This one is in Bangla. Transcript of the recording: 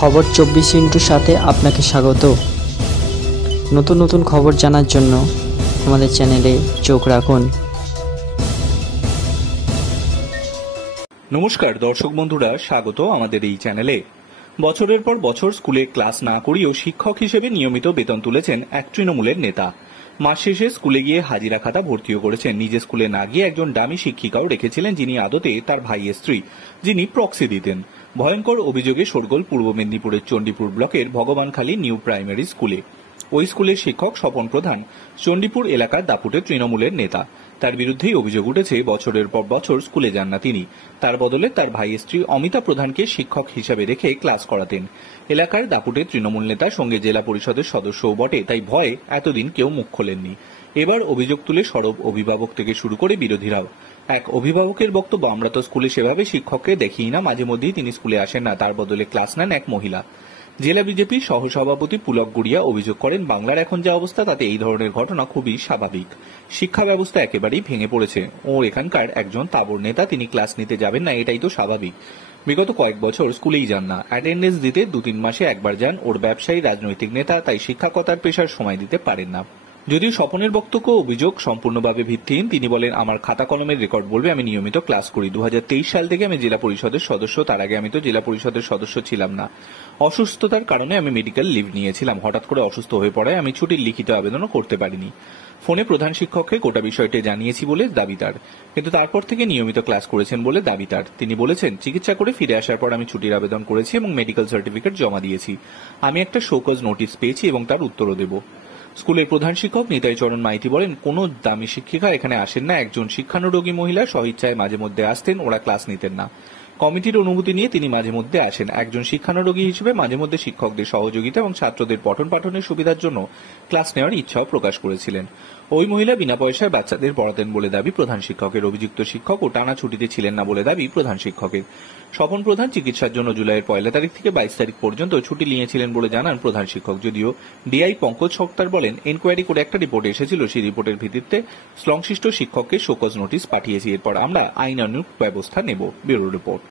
খবর 24 সাথে আপনাকে স্বাগত। নতুন নতুন খবর জানার জন্য আমাদের চ্যানেলে চোখ রাখুন। নমস্কার দর্শক বন্ধুরা, স্বাগত আমাদের এই চ্যানেলে। বছরের পর বছর স্কুলে ক্লাস না করিয়েও শিক্ষক হিসেবে নিয়মিত বেতন তুলেছেন এক তৃণমূলের নেতা। মাস শেষে স্কুলে গিয়ে হাজিরা খাতা ভর্তিও করেছেন। নিজে স্কুলে না গিয়ে একজন ডামি শিক্ষিকাও রেখেছিলেন, যিনি আদতে তার ভাইয়ের স্ত্রী, যিনি প্রক্সি দিতেন। ভয়ঙ্কর অভিযোগে শোরগোল পূর্ব মেদিনীপুরের চণ্ডীপুর ব্লকের ভগবানখালী নিউ প্রাইমারি স্কুলে। ওই স্কুলের শিক্ষক স্বপন প্রধান চণ্ডীপুর এলাকার দাপুটে তৃণমূলের নেতা। তার বিরুদ্ধেই অভিযোগ উঠেছে, বছরের পর বছর স্কুলে যান না তিনি। তার বদলে তার ভাইয়ের স্ত্রী অমিতা প্রধানকে শিক্ষক হিসাবে রেখে ক্লাস করাতেন। এলাকার দাপুটে তৃণমূল নেতার সঙ্গে জেলা পরিষদের সদস্যও বটে, তাই ভয়ে এতদিন কেউ মুখ খোলেননি। এবার অভিযোগ তুলে সরব অভিভাবক থেকে শুরু করে বিরোধীরাও। এক অভিভাবকের বক্তব্য, আমরা তো স্কুলে সেভাবে শিক্ষককে দেখিই না, মাঝে মধ্যেই তিনি স্কুলে আসেন না, তার বদলে ক্লাস নেন এক মহিলা। জেলা বিজেপির সহসভাপতি পুলক গুড়িয়া অভিযোগ করেন, বাংলার এখন যা অবস্থা তাতে এই ধরনের ঘটনা খুবই স্বাভাবিক। শিক্ষা ব্যবস্থা একেবারেই ভেঙে পড়েছে। ও এখানকার একজন তাবড় নেতা, তিনি ক্লাস নিতে যাবেন না, এটাই তো স্বাভাবিক। বিগত কয়েক বছর স্কুলেই যান না, অ্যাটেন্ডেন্স দিতে 2-3 মাসে একবার যান। ওর ব্যবসায়ী রাজনৈতিক নেতা, তাই শিক্ষকতার পেশার সময় দিতে পারেন না। যদিও স্বপনের বক্তব্য অভিযোগ সম্পূর্ণভাবে ভিত্তিহীন। তিনি বলেন, আমার খাতা কলমের রেকর্ড বলবে আমি নিয়মিত ক্লাস করি। 2023 সাল থেকে আমি জেলা পরিষদের সদস্য। তার আগে আমি তো জেলা পরিষদের সদস্য ছিলাম না। অসুস্থতার কারণে আমি মেডিকেল লিভ নিয়েছিলাম। হঠাৎ করে অসুস্থ হয়ে পড়ায় আমি ছুটির লিখিত আবেদনও করতে পারিনি। ফোনে প্রধান শিক্ষককে গোটা বিষয়টি জানিয়েছি বলে দাবি তার, কিন্তু তারপর থেকে নিয়মিত ক্লাস করেছেন বলে দাবি তার। তিনি বলেছেন, চিকিৎসা করে ফিরে আসার পর আমি ছুটির আবেদন করেছি এবং মেডিকেল সার্টিফিকেট জমা দিয়েছি। আমি একটা শোকজ নোটিশ পেয়েছি এবং তার উত্তরও দেব। স্কুলের প্রধান শিক্ষক নিতাই চরণ মাইতি বলেন, কোনো দামি শিক্ষিকা এখানে আসেন না। একজন শিক্ষানুরোগী মহিলা স্বইচ্ছায় মাঝে মধ্যে আসতেন, ওরা ক্লাস নিতেন না। কমিটির অনুমতি নিয়ে তিনি মাঝে মধ্যে আসেন। একজন শিক্ষানুরোগী হিসেবে মাঝে মধ্যে শিক্ষকদের সহযোগিতা এবং ছাত্রদের পঠন পাঠনের সুবিধার জন্য ক্লাস নেওয়ার ইচ্ছাও প্রকাশ করেছিলেন। ওই মহিলা বিনা পয়সায় বাচ্চাদের পড়াতেন বলে দাবি প্রধান শিক্ষকের। অভিযুক্ত শিক্ষক ও টানা ছুটিতে ছিলেন না বলে দাবি প্রধান শিক্ষকের। স্বপন প্রধান চিকিৎসার জন্য জুলাইয়ের 1 তারিখ থেকে 22 তারিখ পর্যন্ত ছুটি নিয়েছিলেন বলে জানান প্রধান শিক্ষক। যদিও ডিআই পঙ্কজ সরকার বলেন, এনকোয়ারি করে একটা রিপোর্ট এসেছিল, সেই রিপোর্টের ভিত্তিতে সংশ্লিষ্ট শিক্ষককে শোকজ নোটিশ পাঠিয়েছি। এরপর আমরা আইনানুগ ব্যবস্থা নেব। Bureau report.